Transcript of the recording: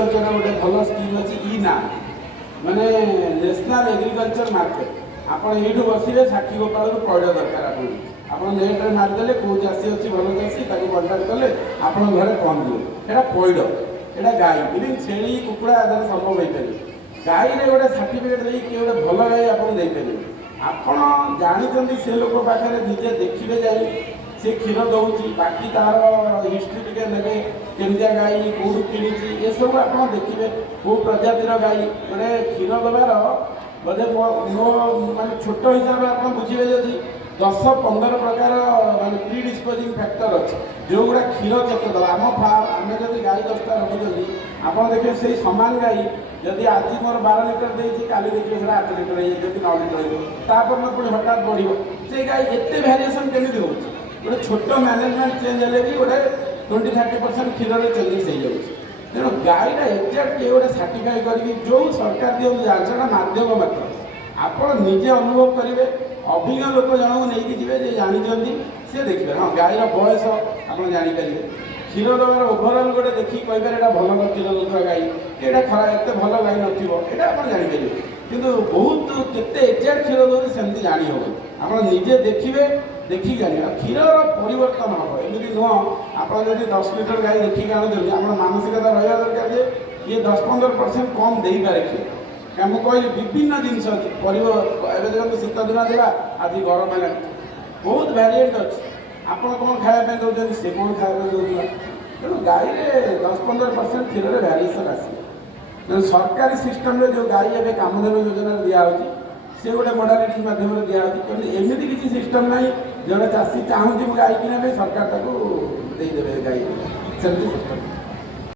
agriculture गोटे भल scheme अच्छी इ ना माने नेशनल एग्रीकल्चर मार्केट आपड़ ये बसवे साक्षी गोपाल पैड दरकार आप नेट में मारिदे कौ चाषी अच्छी भल चाषी कंटाक्ट कले आप घर पहुँच एटा पैड एटा गाई इवन छेली कुकुड़ा आधार संभव हो पारे गाई रे गोटे सर्टिफिकेट दे कि गोटे भल गाई आपरे आपड़ जानते से लोक पाखे निजे देखिए जाए से क्षीर दौर बाकी तार हिस्ट्री टे ने केमिया गाई कौटू कि ये सब आप देखिए कौ प्रजातिर गाई गोटे क्षीर दबार बोधे मो माने छोट हिसाब से आप बुझे जदि 10-15 प्रकार माने प्री डिस्पोजिंग फैक्टर अच्छे जो गुड़ा क्षीर केते दबा आम फार्म आम जब गाई 10टा रखुच्छी आप देखिए से सामान गाई जदि आज मोर 12 लिटर देती काली देखिए से 8 लिटर हो 9 लिटर होपर पुणी हठात बढ़ से गाई एत भेरिएसन केमी हो गोटे छोट मैनेजमेंट चेंज हेल्ले भी गोटे 20-30% क्षीर चेंजेस हो जाए तेणु गाईटा एक्जाक्ट किए गोटे सर्टिफाई करके जो सरकार दिखते जाना मध्यम मात्र आप निजे अनुभव करेंगे अभिज्ञ लोक जनक नहीं जी जानते सी देखिए हाँ गाईर बयस आप जापर क्षीर दबार ओभरअल गोटे देखिए कहीपर यहाँ भल क्षीर दूसरा गाई ये खरा एत भल गाई ना आप जापर कि बहुत केते एक्जाक्ट क्षीर दूर सेमती जाणी हम आप निजे देखिए देखिक जाना क्षीर परिवर्तन हम एमती नुह आप 10 लिटर गाई देखिए आणुच्च आप मानसिकता रहा दरकार ये 10-15% कम दे पारे क्षीर मुझे कहली विभिन्न जिनस अच्छे देखो शीत दिन था आज गरम है बहुत भैरिएंट अच्छे आप कौन खाया दौरान से कौन खाया दौरा तेणु गाई 10-15% क्षीर में भैरिएसन आस सरकारी सिस्टम जो गाई एवं कामधेनु योजना दिखाई से गोटे मॉडलिटी माध्यम दिखाई एमती किसी सिस्टम ना जड़े चाषी चाहूँ गाई किना सरकार देदेवे गाई से